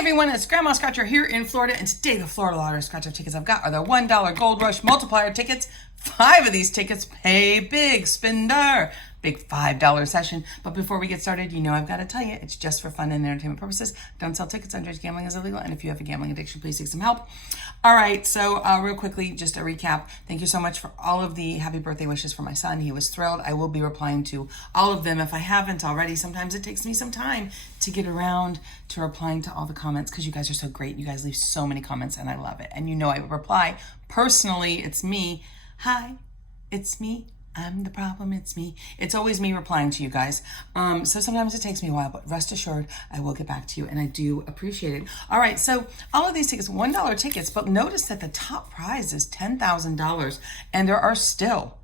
everyone, it's Grandma Scratcher here in Florida, and today the Florida Lottery Scratcher tickets I've got are the $1 Gold Rush multiplier tickets. 5 of these tickets pay big, spender. Big $5 session. But before we get started, you know I've got to tell you, it's just for fun and entertainment purposes. Don't sell tickets. Underage gambling is illegal. And if you have a gambling addiction, please seek some help. All right, so real quickly, just a recap. Thank you so much for all of the happy birthday wishes for my son. He was thrilled. I will be replying to all of them if I haven't already. Sometimes it takes me some time to get around to replying to all the comments because you guys are so great. You guys leave so many comments and I love it. And you know I reply personally. It's me. Hi, it's me. I'm the problem, it's me. It's always me replying to you guys. So sometimes it takes me a while, but rest assured, I will get back to you, and I do appreciate it. All right, so all of these tickets, $1 tickets, but notice that the top prize is $10,000, and there are still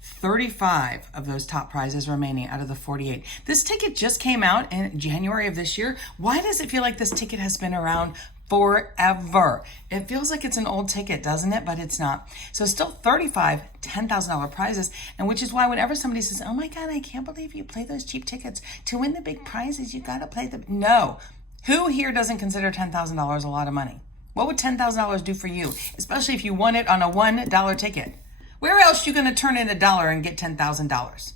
35 of those top prizes remaining out of the 48. This ticket just came out in January of this year. Why does it feel like this ticket has been around forever? It feels like it's an old ticket, doesn't it? But it's not. So still 35 $10,000 prizes, and which is why whenever somebody says, oh my God, I can't believe you play those cheap tickets. To win the big prizes, you got to play them. No. Who here doesn't consider $10,000 a lot of money? What would $10,000 do for you? Especially if you won it on a $1 ticket. Where else are you going to turn in $1 and get $10,000?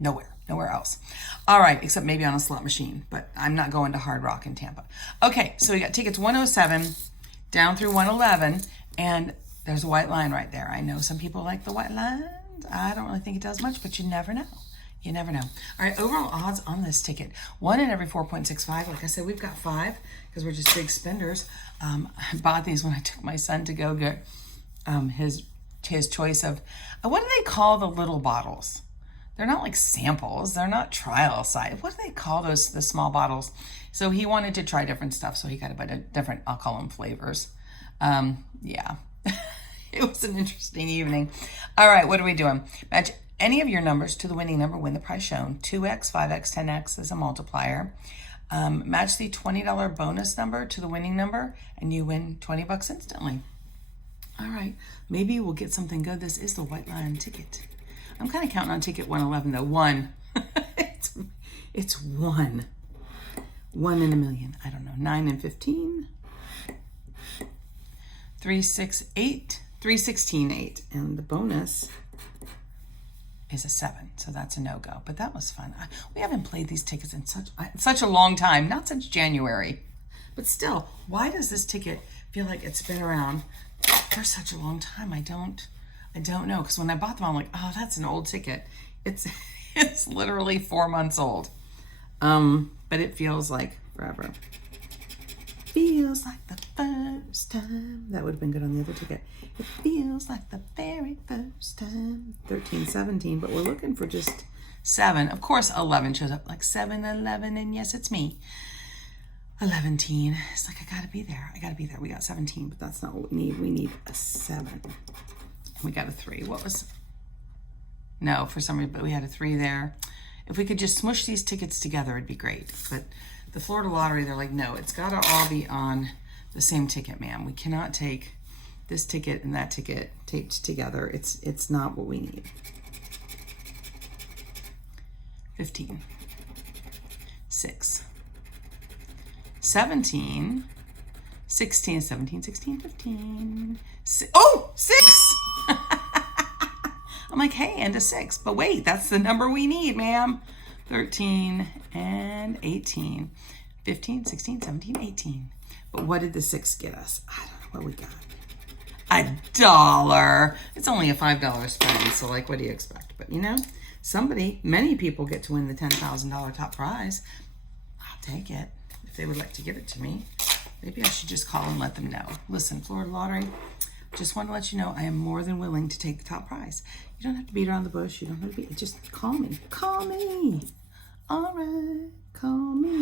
Nowhere else. All right, except maybe on a slot machine, but I'm not going to Hard Rock in Tampa. Okay, so we got tickets 107 down through 111, and there's a white line right there. I know some people like the white lines. I don't really think it does much, but you never know. You never know. All right, overall odds on this ticket. 1 in every 4.65. Like I said, we've got 5 because we're just big spenders. I bought these when I took my son to go get his choice of, what do they call the little bottles? They're not like samples. They're not trial size. What do they call the small bottles? So he wanted to try different stuff. So he got a bunch of different, I'll call them flavors. Yeah, it was an interesting evening. All right, what are we doing? Match any of your numbers to the winning number, win the prize shown. 2x, 5x, 10x is a multiplier. Match the $20 bonus number to the winning number and you win $20 instantly. All right, maybe we'll get something good. This is the white line ticket. I'm kind of counting on ticket 111 though. 1. it's 1. 1 in a million. I don't know. 9 and 15. 3, 6, 8. 3, 16, 8. And the bonus is a 7. So that's a no-go. But that was fun. We haven't played these tickets in such a long time. Not since January. But still, why does this ticket feel like it's been around for such a long time? I don't know, because when I bought them, I'm like, oh, that's an old ticket. It's literally 4 months old. But it feels like forever. Feels like the first time. That would have been good on the other ticket. It feels like the very first time. 13, 17, but we're looking for just 7. Of course, 11 shows up like 7, 11, and yes, it's me. 11. It's like, I gotta be there. We got 17, but that's not what we need. We need a 7. We got a 3. No, for some reason, but we had a 3 there. If we could just smush these tickets together, it'd be great. But the Florida Lottery, they're like, no, it's got to all be on the same ticket, ma'am. We cannot take this ticket and that ticket taped together. It's not what we need. 15. 6. 17. 16, 17, 16, 15. 6. Oh, 6! I'm like, hey, and a 6. But wait, that's the number we need, ma'am. 13 and 18. 15, 16, 17, 18. But what did the 6 get us? I don't know what we got. $1. It's only a $5 spend, so like, what do you expect? But you know, many people get to win the $10,000 top prize. I'll take it if they would like to give it to me. Maybe I should just call and let them know. Listen, Florida Lottery, just want to let you know I am more than willing to take the top prize. You don't have to beat around the bush. You don't have to beat. Just call me. Call me. All right. Call me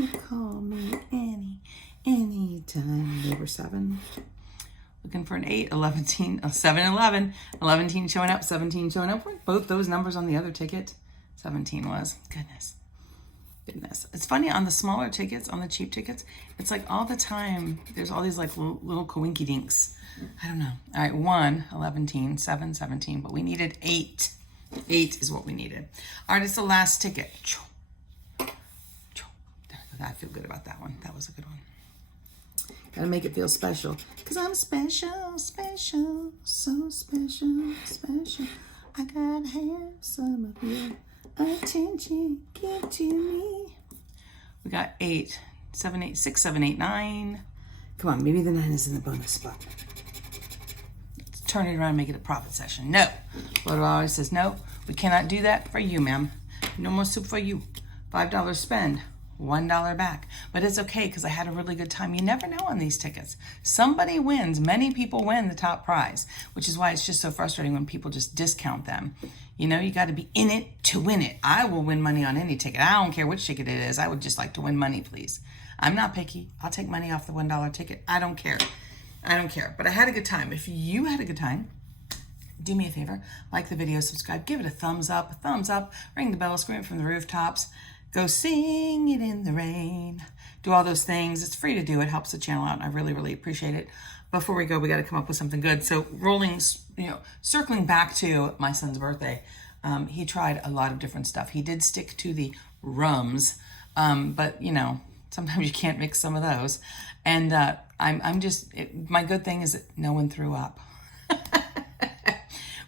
anytime. Number 7. Looking for an 8, 11, 7, 11. 11 showing up, 17 showing up. Weren't both those numbers on the other ticket? 17 was. Goodness. It's funny on the smaller tickets, on the cheap tickets, it's like all the time, there's all these like little coinky dinks. I don't know. All right, 1, 11, 7, 17, but we needed 8. 8 is what we needed. All right, it's the last ticket. I feel good about that one. That was a good one. Gotta make it feel special. Because I'm special, special, so special, special. I gotta have some of your attention. Give to me. We got 8, 7, 8, 6, 7, 8, 9. Come on, maybe the 9 is in the bonus spot. Let's turn it around and make it a profit session. No. Florida always says, no, we cannot do that for you, ma'am. No more soup for you. $5 spend, $1 back. But it's okay because I had a really good time. You never know on these tickets. Somebody wins. Many people win the top prize, which is why it's just so frustrating when people just discount them. You know, you got to be in it to win it. I will win money on any ticket. I don't care which ticket it is. I would just like to win money, please. I'm not picky. I'll take money off the $1 ticket. I don't care. I don't care. But I had a good time. If you had a good time, do me a favor. Like the video, subscribe, give it a thumbs up, ring the bell, scream it from the rooftops. Go sing it in the rain. Do all those things. It's free to do. It helps the channel out, and I really, really appreciate it. Before we go, we got to come up with something good. So circling back to my son's birthday, he tried a lot of different stuff. He did stick to the rums, but sometimes you can't mix some of those. And my good thing is that no one threw up.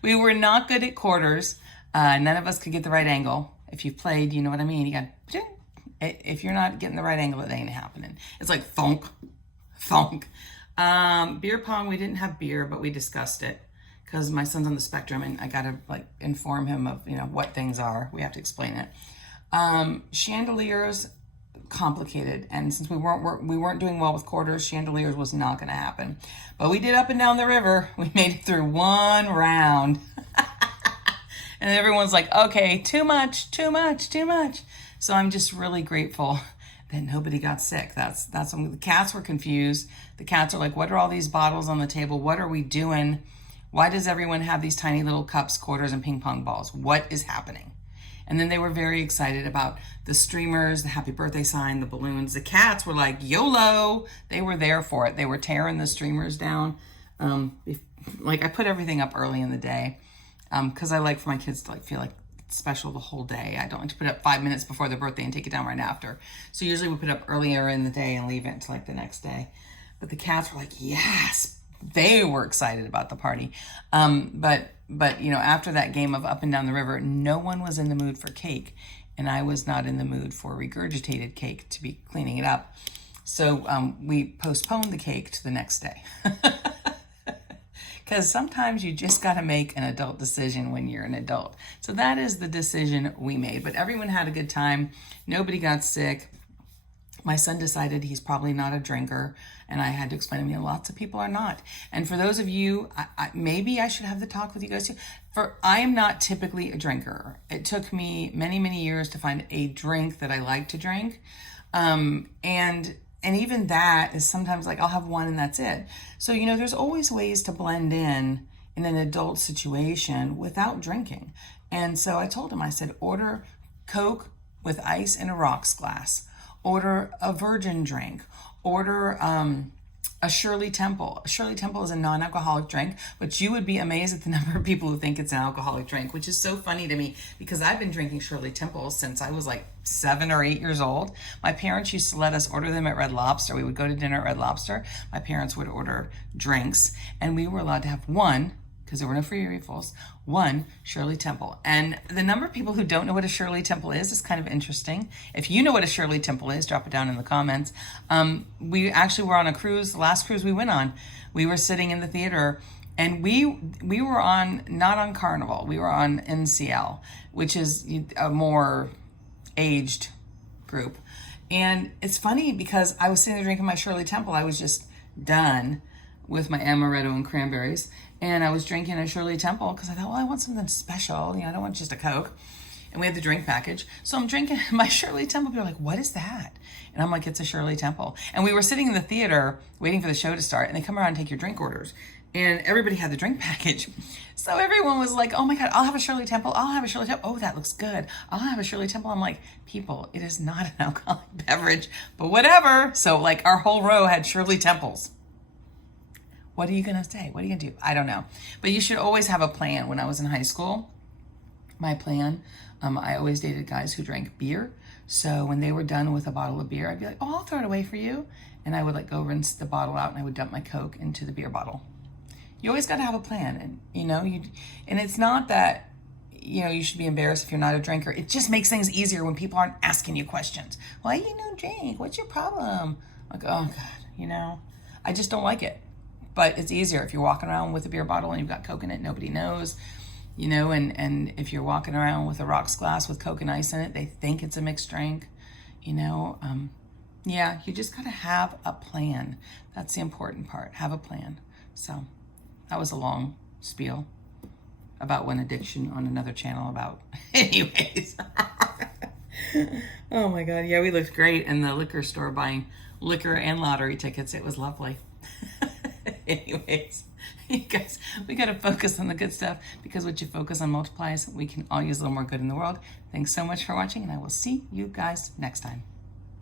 We were not good at quarters. None of us could get the right angle. If you've played, you know what I mean. You got, if you're not getting the right angle, it ain't happening. It's like thunk, thunk. Beer pong, we didn't have beer, but we discussed it because my son's on the spectrum, and I gotta inform him of what things are. We have to explain it. Chandeliers, complicated, and since we weren't doing well with quarters, chandeliers was not going to happen. But we did up and down the river. We made it through one round. And everyone's like, okay, too much. So I'm just really grateful that nobody got sick. That's when the cats were confused. The cats are like, what are all these bottles on the table? What are we doing? Why does everyone have these tiny little cups, quarters, and ping pong balls? What is happening? And then they were very excited about the streamers, the happy birthday sign, the balloons. The cats were like, YOLO. They were there for it. They were tearing the streamers down. I put everything up early in the day because I like for my kids to feel like it's special the whole day. I don't like to put it up 5 minutes before their birthday and take it down right after. So usually we put it up earlier in the day and leave it until the next day. But the cats were like, yes. They were excited about the party. But after that game of up and down the river, no one was in the mood for cake. And I was not in the mood for regurgitated cake to be cleaning it up. So we postponed the cake to the next day. Because sometimes you just got to make an adult decision when you're an adult. So that is the decision we made. But everyone had a good time. Nobody got sick. My son decided he's probably not a drinker, and I had to explain to him, lots of people are not. And for those of you, maybe I should have the talk with you guys too. I am not typically a drinker. It took me many, many years to find a drink that I like to drink. And even that is sometimes I'll have one and that's it. So, there's always ways to blend in an adult situation without drinking. And so I told him, I said, order Coke with ice in a rocks glass. Order a virgin drink. Order a Shirley Temple. A Shirley Temple is a non-alcoholic drink, but you would be amazed at the number of people who think it's an alcoholic drink, which is so funny to me because I've been drinking Shirley Temple since I was 7 or 8 years old. My parents used to let us order them at Red Lobster. We would go to dinner at Red Lobster. My parents would order drinks, and we were allowed to have one, because there were no free refills, one Shirley Temple. And the number of people who don't know what a Shirley Temple is kind of interesting. If you know what a Shirley Temple is, drop it down in the comments. We actually were on a cruise, the last cruise we went on. We were sitting in the theater, and we were not on Carnival. We were on NCL, which is a more aged group. And it's funny because I was sitting there drinking my Shirley Temple. I was just done with my amaretto and cranberries. And I was drinking a Shirley Temple because I thought, well, I want something special. I don't want just a Coke. And we had the drink package. So I'm drinking my Shirley Temple. People are like, what is that? And I'm like, it's a Shirley Temple. And we were sitting in the theater waiting for the show to start. And they come around and take your drink orders. And everybody had the drink package. So everyone was like, oh my God, I'll have a Shirley Temple. I'll have a Shirley Temple. Oh, that looks good. I'll have a Shirley Temple. I'm like, people, it is not an alcoholic beverage, but whatever. So our whole row had Shirley Temples. What are you going to say? What are you going to do? I don't know. But you should always have a plan. When I was in high school, my plan, I always dated guys who drank beer, So when they were done with a bottle of beer, I'd be like, oh, I'll throw it away for you. And I would like go rinse the bottle out and I would dump my Coke into the beer bottle. You always got to have a plan. And, and it's not that, you should be embarrassed if you're not a drinker. It just makes things easier when people aren't asking you questions. Why do you don't drink? What's your problem? Like, oh God, I just don't like it. But it's easier if you're walking around with a beer bottle and you've got Coke in it, nobody knows, and if you're walking around with a rocks glass with Coke and ice in it, they think it's a mixed drink, yeah, you just got to have a plan. That's the important part. Have a plan. So that was a long spiel about one addiction on another channel about, anyways. Oh my God. Yeah, we looked great in the liquor store buying liquor and lottery tickets. It was lovely. Anyways, you guys, we got to focus on the good stuff, because what you focus on multiplies. We can all use a little more good in the world. Thanks so much for watching, and I will see you guys next time.